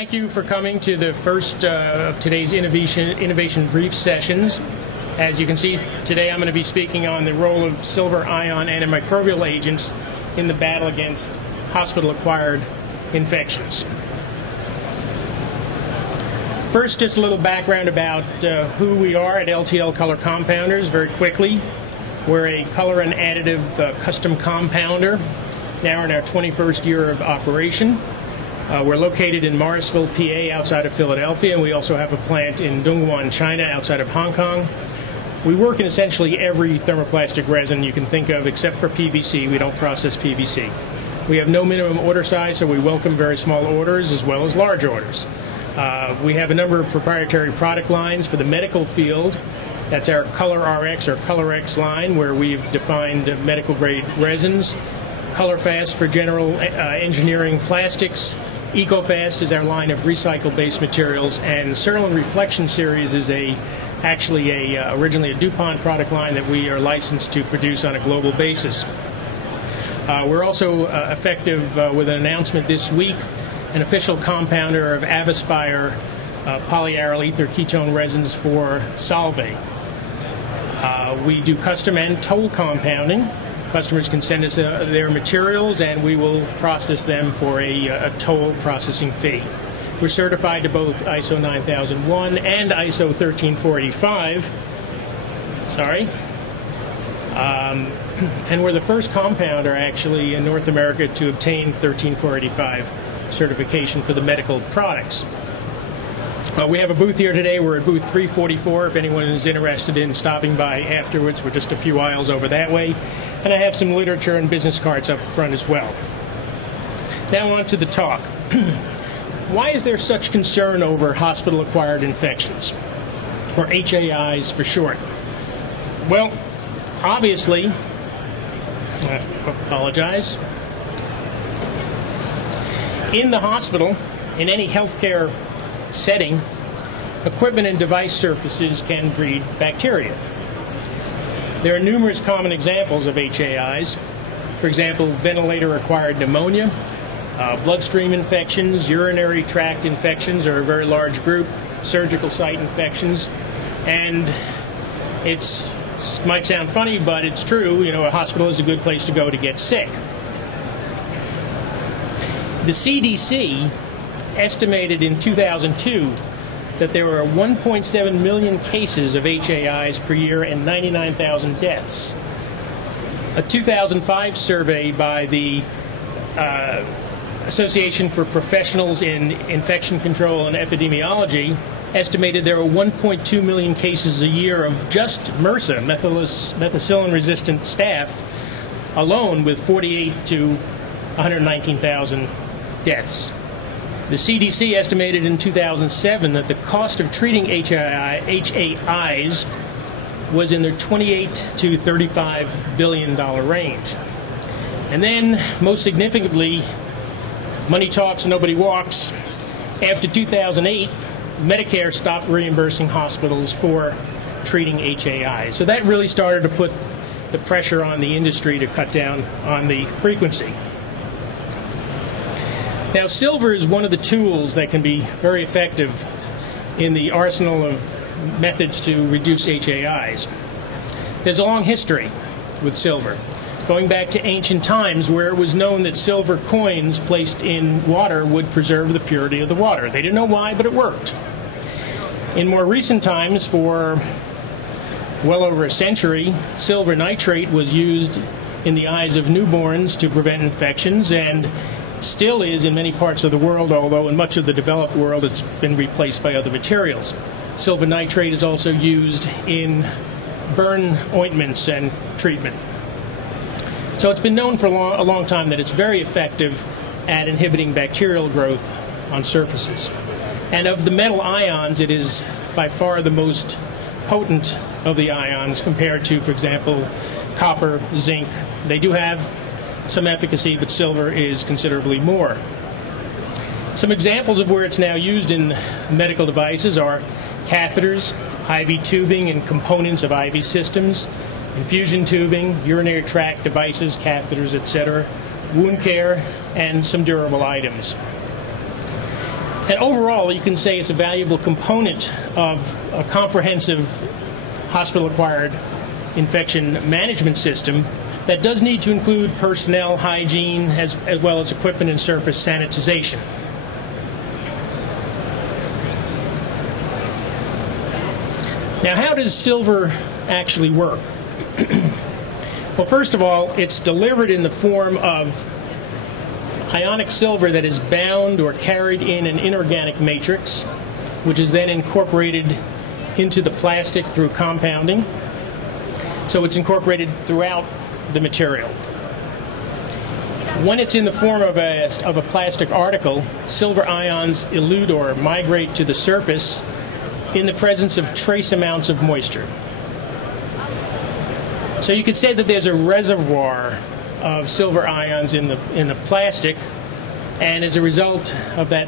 Thank you for coming to the first of today's innovation brief sessions. As you can see, today I'm going to be speaking on the role of silver-ion antimicrobial agents in the battle against hospital-acquired infections. First, just a little background about who we are at LTL Color Compounders. Very quickly, we're a color and additive custom compounder, now in our 21st year of operation. We're located in Morrisville, PA, outside of Philadelphia, and we also have a plant in Dongguan, China, outside of Hong Kong. We work in essentially every thermoplastic resin you can think of, except for PVC. We don't process PVC. We have no minimum order size, so we welcome very small orders as well as large orders. We have a number of proprietary product lines for the medical field. That's our Color RX or Color X line, where we've defined medical-grade resins. ColorFast for general engineering plastics. EcoFast is our line of recycle-based materials, and Surlyn Reflection Series is originally a DuPont product line that we are licensed to produce on a global basis. We're also effective with an announcement this week, an official compounder of Avispire polyaryl ether ketone resins for Solvay. We do custom and toll compounding. Customers can send us their materials, and we will process them for a toll processing fee. We're certified to both ISO 9001 and ISO 13485. And we're the first compounder, actually, in North America to obtain 13485 certification for the medical products. We have a booth here today. We're at booth 344. If anyone is interested in stopping by afterwards, we're just a few aisles over that way. And I have some literature and business cards up front as well. Now on to the talk. Why is there such concern over hospital-acquired infections, or HAIs for short? Well, obviously, I apologize. In the hospital, in any healthcare setting, equipment and device surfaces can breed bacteria. There are numerous common examples of HAIs. For example, ventilator-acquired pneumonia, bloodstream infections, urinary tract infections are a very large group, surgical site infections, and it might sound funny, but it's true. You know, a hospital is a good place to go to get sick. The CDC estimated in 2002 that there were 1.7 million cases of HAIs per year and 99,000 deaths. A 2005 survey by the Association for Professionals in Infection Control and Epidemiology estimated there were 1.2 million cases a year of just MRSA, methicillin-resistant staph, alone, with 48 to 119,000 deaths. The CDC estimated in 2007 that the cost of treating HAIs was in the $28 to $35 billion range. And then, most significantly, money talks, nobody walks. After 2008, Medicare stopped reimbursing hospitals for treating HAIs. So that really started to put the pressure on the industry to cut down on the frequency. Now, silver is one of the tools that can be very effective in the arsenal of methods to reduce HAIs. There's a long history with silver, going back to ancient times, where it was known that silver coins placed in water would preserve the purity of the water. They didn't know why, but it worked. In more recent times, for well over a century, silver nitrate was used in the eyes of newborns to prevent infections, and still is in many parts of the world, although in much of the developed world it's been replaced by other materials. Silver nitrate is also used in burn ointments and treatment. So it's been known for a long time that it's very effective at inhibiting bacterial growth on surfaces. And of the metal ions, it is by far the most potent of the ions compared to, for example, copper, zinc. They do have some efficacy, but silver is considerably more. Some examples of where it's now used in medical devices are catheters, IV tubing and components of IV systems, infusion tubing, urinary tract devices, catheters, etc., wound care, and some durable items. And overall, you can say it's a valuable component of a comprehensive hospital-acquired infection management system that does need to include personnel hygiene as well as equipment and surface sanitization. Now, how does silver actually work? Well, first of all, it's delivered in the form of ionic silver that is bound or carried in an inorganic matrix, which is then incorporated into the plastic through compounding. So it's incorporated throughout the material. When it's in the form of a plastic article, silver ions elute or migrate to the surface in the presence of trace amounts of moisture. So you could say that there's a reservoir of silver ions in the plastic, and as a result of that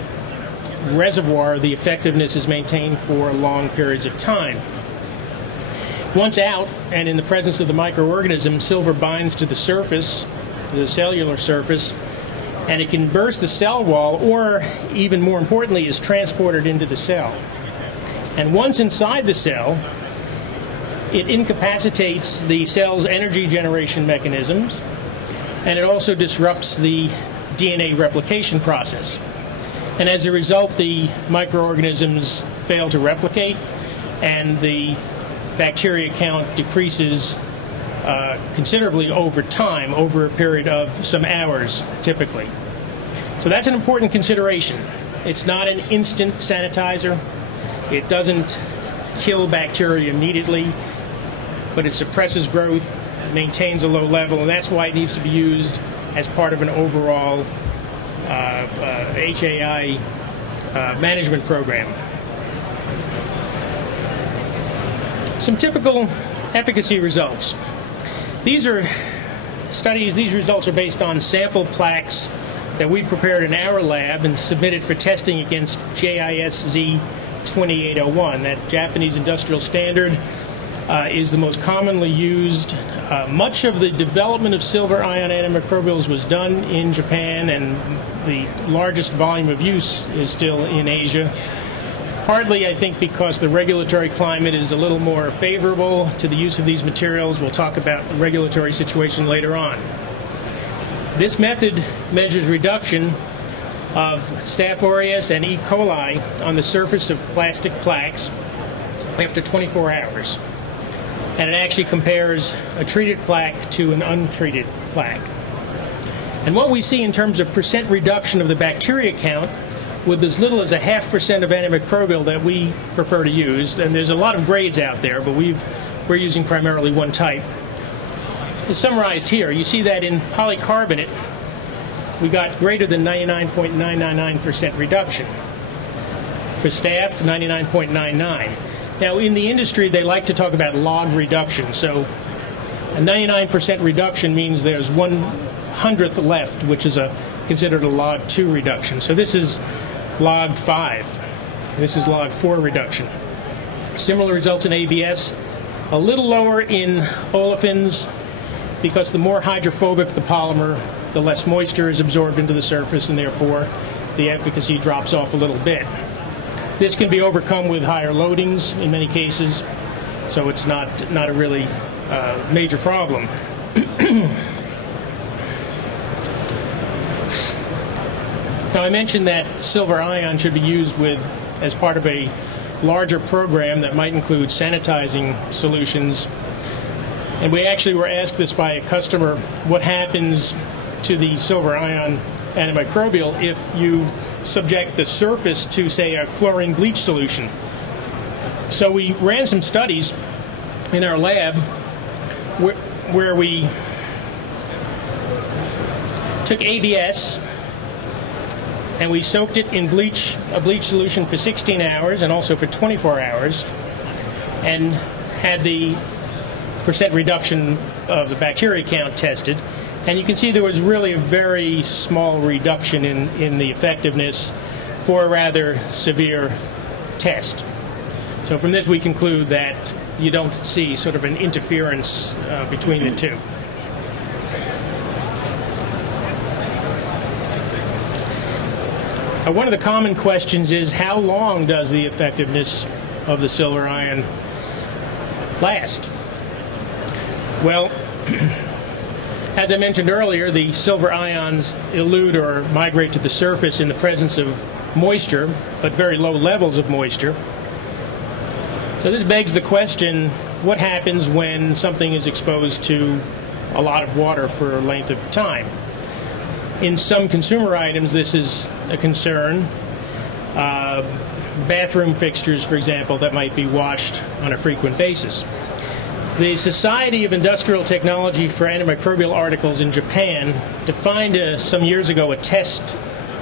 reservoir, the effectiveness is maintained for long periods of time. Once out and in the presence of the microorganism, silver binds to the surface, to the cellular surface, and it can burst the cell wall, or even more importantly, is transported into the cell. And once inside the cell, it incapacitates the cell's energy generation mechanisms, and it also disrupts the DNA replication process. And as a result, the microorganisms fail to replicate, and the bacteria count decreases considerably over time, over a period of some hours, typically. So that's an important consideration. It's not an instant sanitizer. It doesn't kill bacteria immediately, but it suppresses growth, maintains a low level, and that's why it needs to be used as part of an overall HAI management program. Some typical efficacy results. These are studies, these results are based on sample plaques that we prepared in our lab and submitted for testing against JISZ 2801. That Japanese industrial standard is the most commonly used. Much of the development of silver ion antimicrobials was done in Japan, and the largest volume of use is still in Asia. Partly, I think, because the regulatory climate is a little more favorable to the use of these materials. We'll talk about the regulatory situation later on. This method measures reduction of Staph aureus and E. coli on the surface of plastic plaques after 24 hours. And it actually compares a treated plaque to an untreated plaque. And what we see in terms of percent reduction of the bacteria count with as little as 0.5% of antimicrobial that we prefer to use, and there's a lot of grades out there, but we're using primarily one type. It's summarized here. You see that in polycarbonate, we got greater than 99.999% reduction. For staph, 99.99. Now, in the industry, they like to talk about log reduction. So a 99% reduction means there's 1/100th left, which is considered a log 2 reduction. So this is log 5. This is log 4 reduction. Similar results in ABS. A little lower in olefins, because the more hydrophobic the polymer, the less moisture is absorbed into the surface, and therefore the efficacy drops off a little bit. This can be overcome with higher loadings in many cases, so it's not a really major problem. Now, I mentioned that silver ion should be used as part of a larger program that might include sanitizing solutions. And we actually were asked this by a customer, what happens to the silver ion antimicrobial if you subject the surface to, say, a chlorine bleach solution. So we ran some studies in our lab where we took ABS and we soaked it in a bleach solution for 16 hours and also for 24 hours, and had the percent reduction of the bacteria count tested. And you can see there was really a very small reduction in the effectiveness for a rather severe test. So from this we conclude that you don't see sort of an interference between the two. One of the common questions is, how long does the effectiveness of the silver ion last? Well, as I mentioned earlier, the silver ions elute or migrate to the surface in the presence of moisture, but very low levels of moisture. So this begs the question, what happens when something is exposed to a lot of water for a length of time? In some consumer items, this is a concern. Bathroom fixtures, for example, that might be washed on a frequent basis. The Society of Industrial Technology for Antimicrobial Articles in Japan defined some years ago a test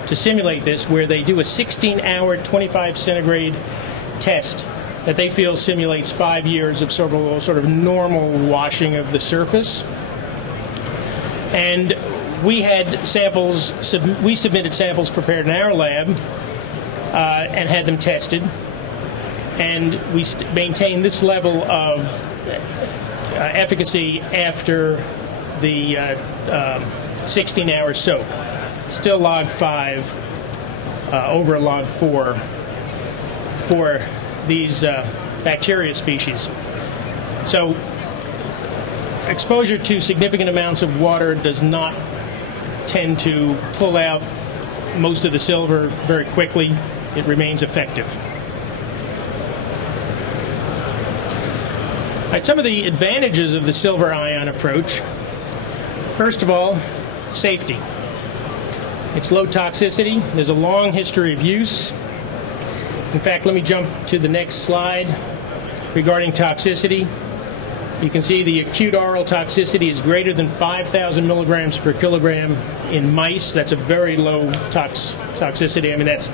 to simulate this, where they do a 16-hour 25 centigrade test that they feel simulates 5 years of sort of normal washing of the surface. And we had samples, we submitted samples prepared in our lab and had them tested. And we maintained this level of efficacy after the 16-hour soak. Still log 5 over log 4 for these bacteria species. So exposure to significant amounts of water does not tend to pull out most of the silver very quickly. It remains effective. All right, some of the advantages of the silver ion approach. First of all, safety. It's low toxicity. There's a long history of use. In fact, let me jump to the next slide regarding toxicity. You can see the acute oral toxicity is greater than 5,000 milligrams per kilogram in mice. That's a very low toxicity. I mean, that's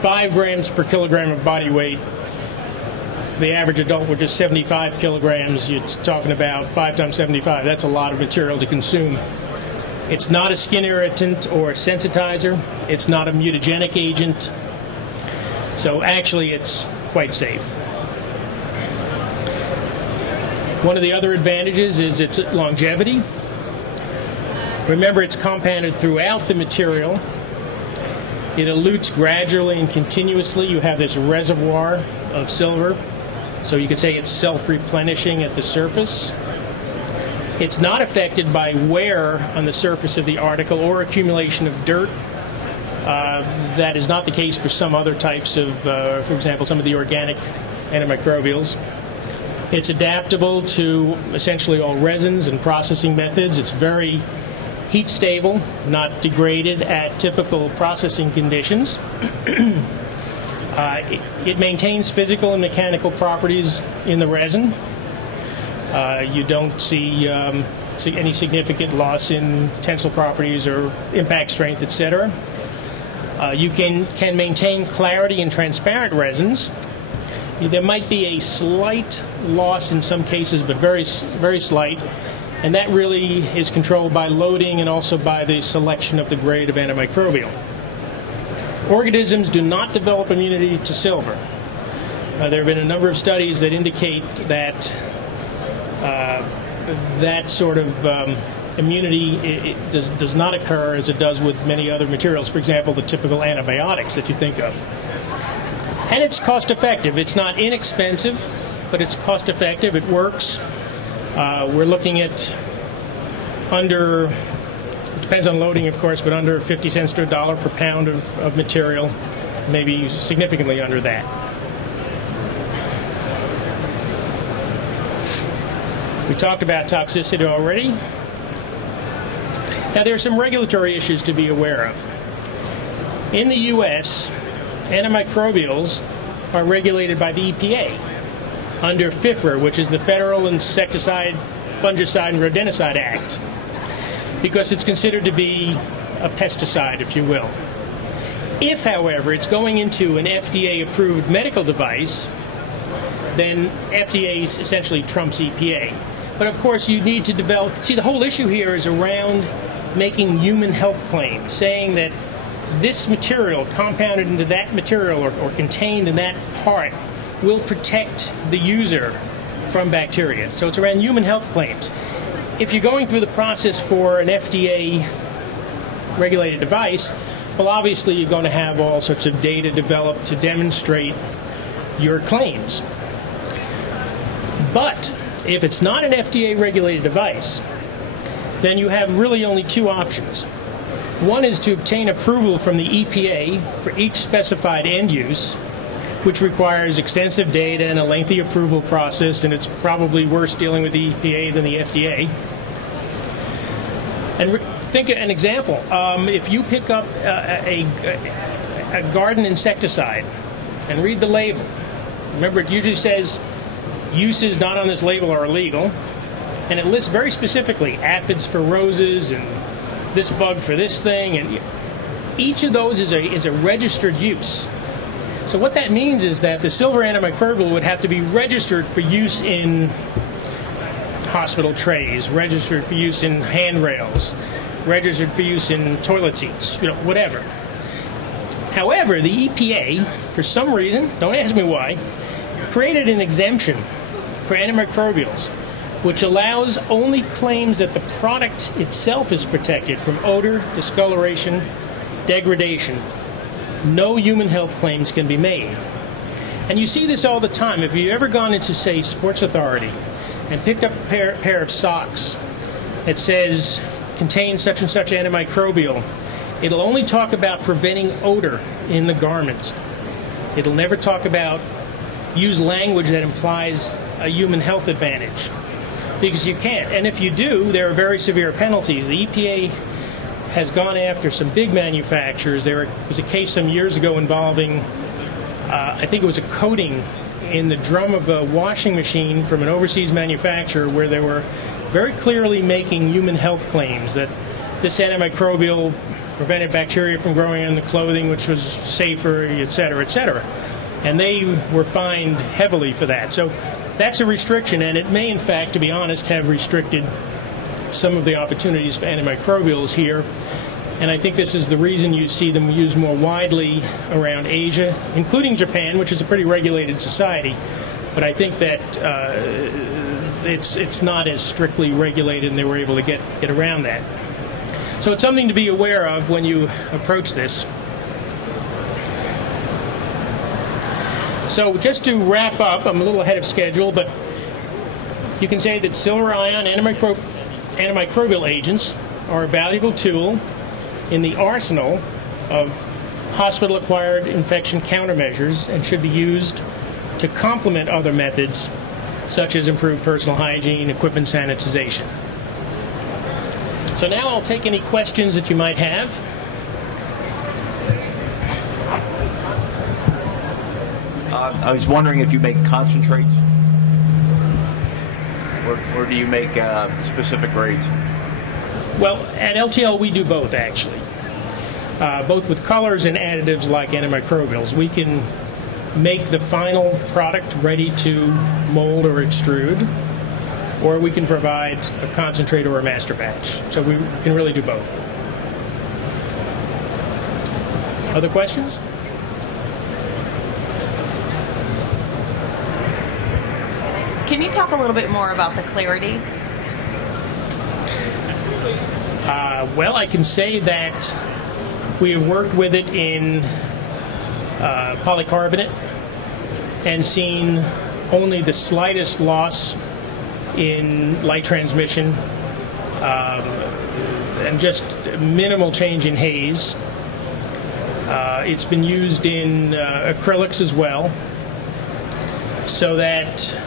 5 grams per kilogram of body weight. For the average adult, which is 75 kilograms, you're talking about 5 times 75. That's a lot of material to consume. It's not a skin irritant or sensitizer. It's not a mutagenic agent. So actually, it's quite safe. One of the other advantages is its longevity. Remember, it's compounded throughout the material. It elutes gradually and continuously. You have this reservoir of silver, so you could say it's self-replenishing at the surface. It's not affected by wear on the surface of the article or accumulation of dirt. That is not the case for some other types of, for example, some of the organic antimicrobials. It's adaptable to essentially all resins and processing methods. It's very heat stable, not degraded at typical processing conditions. It maintains physical and mechanical properties in the resin. You don't see any significant loss in tensile properties or impact strength, etc. You can maintain clarity in transparent resins. There might be a slight loss in some cases, but very, very slight. And that really is controlled by loading and also by the selection of the grade of antimicrobial. Organisms do not develop immunity to silver. There have been a number of studies that indicate that that sort of immunity does not occur as it does with many other materials. For example, the typical antibiotics that you think of. And it's cost effective. It's not inexpensive, but it's cost effective. It works. We're looking at under, it depends on loading of course, but under 50 cents to $1 per pound of material, maybe significantly under that. We talked about toxicity already. Now there are some regulatory issues to be aware of. In the U.S., antimicrobials are regulated by the EPA under FIFRA, which is the Federal Insecticide, Fungicide, and Rodenticide Act, because it's considered to be a pesticide, if you will. If, however, it's going into an FDA-approved medical device, then FDA essentially trumps EPA. But of course, you need to develop... See, the whole issue here is around making human health claims, saying that this material, compounded into that material or contained in that part, will protect the user from bacteria. So it's around human health claims. If you're going through the process for an FDA-regulated device, well, obviously you're going to have all sorts of data developed to demonstrate your claims. But if it's not an FDA-regulated device, then you have really only two options. One is to obtain approval from the EPA for each specified end use, which requires extensive data and a lengthy approval process, and it's probably worse dealing with the EPA than the FDA. And think of an example. If you pick up a garden insecticide and read the label, remember it usually says uses not on this label are illegal, and it lists very specifically aphids for roses and this bug for this thing, and each of those is a registered use. So what that means is that the silver antimicrobial would have to be registered for use in hospital trays, registered for use in handrails, registered for use in toilet seats, whatever. However, the EPA, for some reason, don't ask me why, created an exemption for antimicrobials, which allows only claims that the product itself is protected from odor, discoloration, degradation. No human health claims can be made. And you see this all the time. If you've ever gone into, say, Sports Authority and picked up a pair of socks that says contains such and such antimicrobial, it'll only talk about preventing odor in the garment. It'll never talk about, use language that implies a human health advantage, because you can't. And if you do, there are very severe penalties. The EPA has gone after some big manufacturers. There was a case some years ago involving, I think it was a coating in the drum of a washing machine from an overseas manufacturer, where they were very clearly making human health claims that this antimicrobial prevented bacteria from growing in the clothing, which was safer, et cetera, et cetera. And they were fined heavily for that. So that's a restriction, and it may, in fact, to be honest, have restricted some of the opportunities for antimicrobials here. And I think this is the reason you see them used more widely around Asia, including Japan, which is a pretty regulated society. But I think that it's not as strictly regulated, and they were able to get around that. So it's something to be aware of when you approach this. So just to wrap up, I'm a little ahead of schedule, but you can say that silver ion antimicrobial agents are a valuable tool in the arsenal of hospital-acquired infection countermeasures and should be used to complement other methods such as improved personal hygiene, equipment sanitization. So now I'll take any questions that you might have. I was wondering if you make concentrates, or do you make specific grades? Well, at LTL we do both, actually. Both with colors and additives like antimicrobials. We can make the final product ready to mold or extrude, or we can provide a concentrate or a master batch. So we can really do both. Other questions? Can you talk a little bit more about the clarity? Well, I can say that we have worked with it in polycarbonate and seen only the slightest loss in light transmission and just minimal change in haze. It's been used in acrylics as well, so that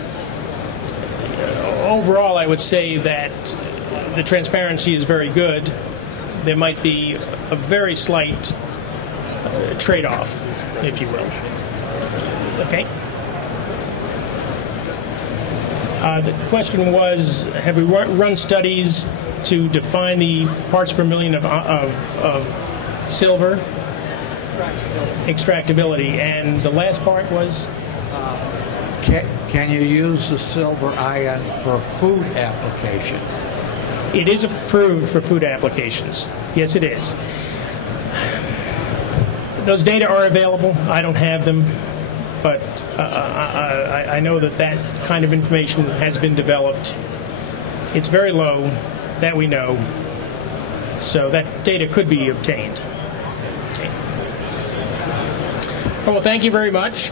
overall I would say that the transparency is very good. There might be a very slight trade-off, if you will. Okay. The question was, have we run studies to define the parts per million of silver extractability? And the last part was? Can you use the silver ion for food application? It is approved for food applications. Yes, it is. Those data are available. I don't have them, but I know that that kind of information has been developed. It's very low, that we know, so that data could be obtained. Well, thank you very much.